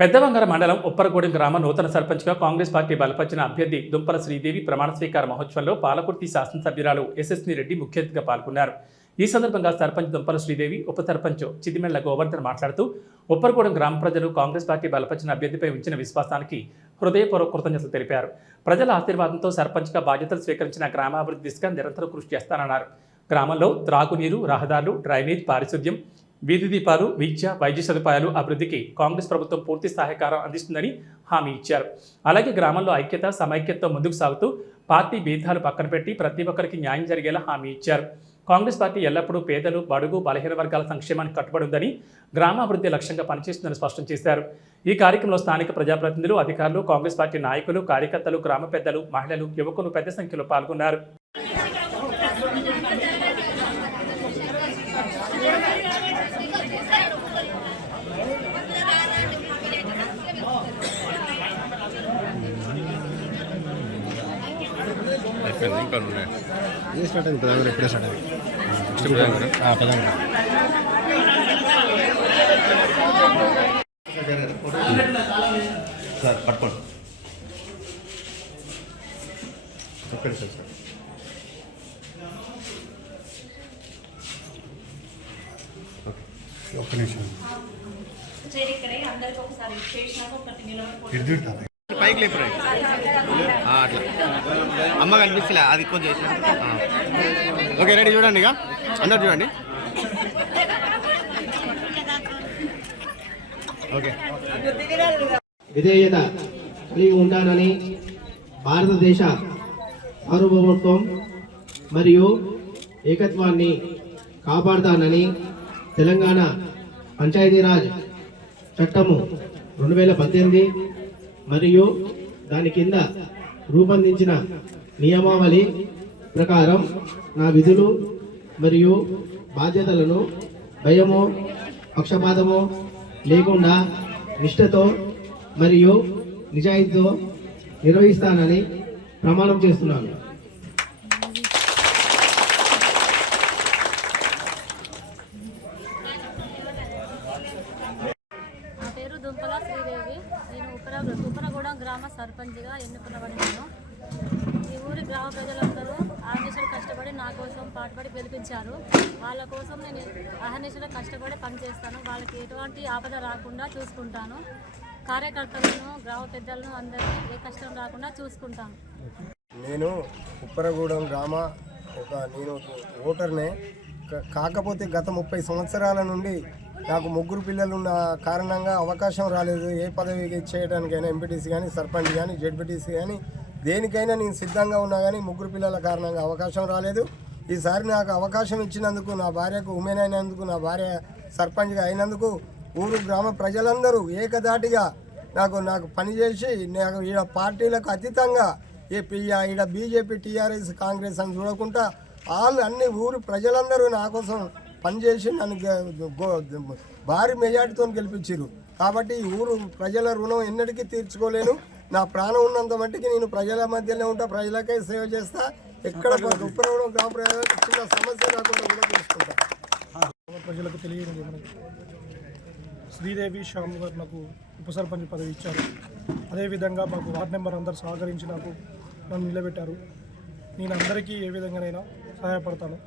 పెద్దవంగర మండలం ఉప్పరగూడెం గ్రామ నూతన సర్పంచ్గా కాంగ్రెస్ పార్టీ బలపరిచిన అభ్యర్థి దుంపల శ్రీదేవి ప్రమాణ స్వీకార మహోత్సవంలో పాలకుర్తి శాసనసభ్యురాలు ఎస్ఎస్ని రెడ్డి ముఖ్య అతిథిగా పాల్గొన్నారు. ఈ సందర్భంగా సర్పంచ్ దుంపల శ్రీదేవి, ఉప సర్పంచ్ చిదిమెళ్ల గోవర్ధన్ మాట్లాడుతూ ఉప్పరగూడెం గ్రామ ప్రజలు కాంగ్రెస్ పార్టీ బలపరిచిన అభ్యర్థిపై ఉంచిన విశ్వాసానికి హృదయపూర్వక కృతజ్ఞతలు తెలిపారు. ప్రజల ఆశీర్వాదంతో సర్పంచ్గా బాధ్యతలు స్వీకరించిన గ్రామాభివృద్ధి దిశగా నిరంతరం కృషి చేస్తానన్నారు. గ్రామంలో త్రాగునీరు, రహదారులు, డ్రైనేజ్, పారిశుద్ధ్యం, వీధి దీపాలు, విద్య, వైద్య సదుపాయాలు అభివృద్ధికి కాంగ్రెస్ ప్రభుత్వం పూర్తి సహకారం అందిస్తుందని హామీ ఇచ్చారు. అలాగే గ్రామంలో ఐక్యత, సమైక్యతతో ముందుకు సాగుతూ పార్టీ భేదాలు పక్కన పెట్టి ప్రతి ఒక్కరికి న్యాయం జరిగేలా హామీ ఇచ్చారు. కాంగ్రెస్ పార్టీ ఎల్లప్పుడూ పేదలు, బడుగు, బలహీన వర్గాల సంక్షేమానికి కట్టుబడి ఉందని, గ్రామాభివృద్ధి లక్ష్యంగా పనిచేస్తుందని స్పష్టం చేశారు. ఈ కార్యక్రమంలో స్థానిక ప్రజాప్రతినిధులు, అధికారులు, కాంగ్రెస్ పార్టీ నాయకులు, కార్యకర్తలు, గ్రామ పెద్దలు, మహిళలు, యువకులు పెద్ద సంఖ్యలో పాల్గొన్నారు. స్టార్ట్ అయింది పెదాంగర, ఎప్పుడే స్టార్ట్ అయింది. సార్ పట్టుకోండి, చెప్పండి సార్. ఒక్క నిమిషం పైకి లేపు అట్లా అమ్మ కనిపిస్తలే, అది కొంచెం ఓకే. రెడీ, చూడండి, ఇక అందరు చూడండి. ఓకే. విధేయత కలిగి ఉంటానని, భారతదేశ సార్వభౌమత్వం మరియు ఏకత్వాన్ని కాపాడుతానని, తెలంగాణ పంచాయతీరాజ్ చట్టము 2018 మరియు దాని కింద రూపొందించిన నియమావళి ప్రకారం నా విధులు మరియు బాధ్యతలను భయమో, పక్షపాతమో లేకుండా నిష్ఠతో మరియు నిజాయితీతో నిర్వహిస్తానని ప్రమాణం చేస్తున్నాను. నా పేరు దుంపల శ్రీదేవి. నేను ఉప్పరగూడెం గ్రామ సర్పంచ్గా ఎన్నుకునబడినాను. ఈ ఊరి గ్రామ ప్రజలందరూ అహర్నిశలు కష్టపడి నా కోసం పాటుపడి గెలిపించారు. వాళ్ళ కోసం నేను అహర్నిశలు కష్టపడి పనిచేస్తాను. వాళ్ళకి ఎటువంటి ఆపద రాకుండా చూసుకుంటాను. కార్యకర్తలను, గ్రామ పెద్దలను అందరికీ ఏ కష్టం రాకుండా చూసుకుంటాను. నేను ఉప్పరగూడెం గ్రామ నేను ఓటర్నే. కాకపోతే గత 30 సంవత్సరాల నుండి నాకు 3 పిల్లలు ఉన్న కారణంగా అవకాశం రాలేదు. ఏ పదవికి చేయడానికైనా ఎంపీటీసీ కానీ, సర్పంచ్ కానీ, జెడ్పీటీసీ కానీ దేనికైనా నేను సిద్ధంగా ఉన్నా కానీ 3 పిల్లల కారణంగా అవకాశం రాలేదు. ఈసారి నాకు అవకాశం ఇచ్చినందుకు, నా భార్యకు ఉమెన్ అయినందుకు, నా భార్య సర్పంచ్గా అయినందుకు ఊరు గ్రామ ప్రజలందరూ ఏకధాటిగా నాకు పనిచేసి, నాకు ఈడ పార్టీలకు అతీతంగా ఈడ బీజేపీ, టీఆర్ఎస్, కాంగ్రెస్ అని చూడకుండా అన్ని ఊరు ప్రజలందరూ నా కోసం పనిచేసి నన్ను భారీ మెజార్టీతో గెలిపించారు. కాబట్టి ఈ ఊరు ప్రజల రుణం ఎన్నటికీ తీర్చుకోలేను. నా ప్రాణం ఉన్నంత మట్టికి నేను ప్రజల మధ్యలో ఉంటా, ప్రజలకే సేవ చేస్తా. ఎక్కడ ఉప్పరగూడెం గ్రామ ప్రజలకు చిన్న సమస్య రాకుండా కూడా చూసుకుంటా. ప్రజలకు తెలియదు, శ్రీదేవి శ్యామ్ గారు నాకు ఉప సర్పంచ్ పదవి ఇచ్చారు. అదేవిధంగా మాకు వార్డు మెంబర్ అందరు సహకరించి నన్ను నిలబెట్టారు. నేను అందరికీ ఏ విధంగానైనా సహాయపడతాను.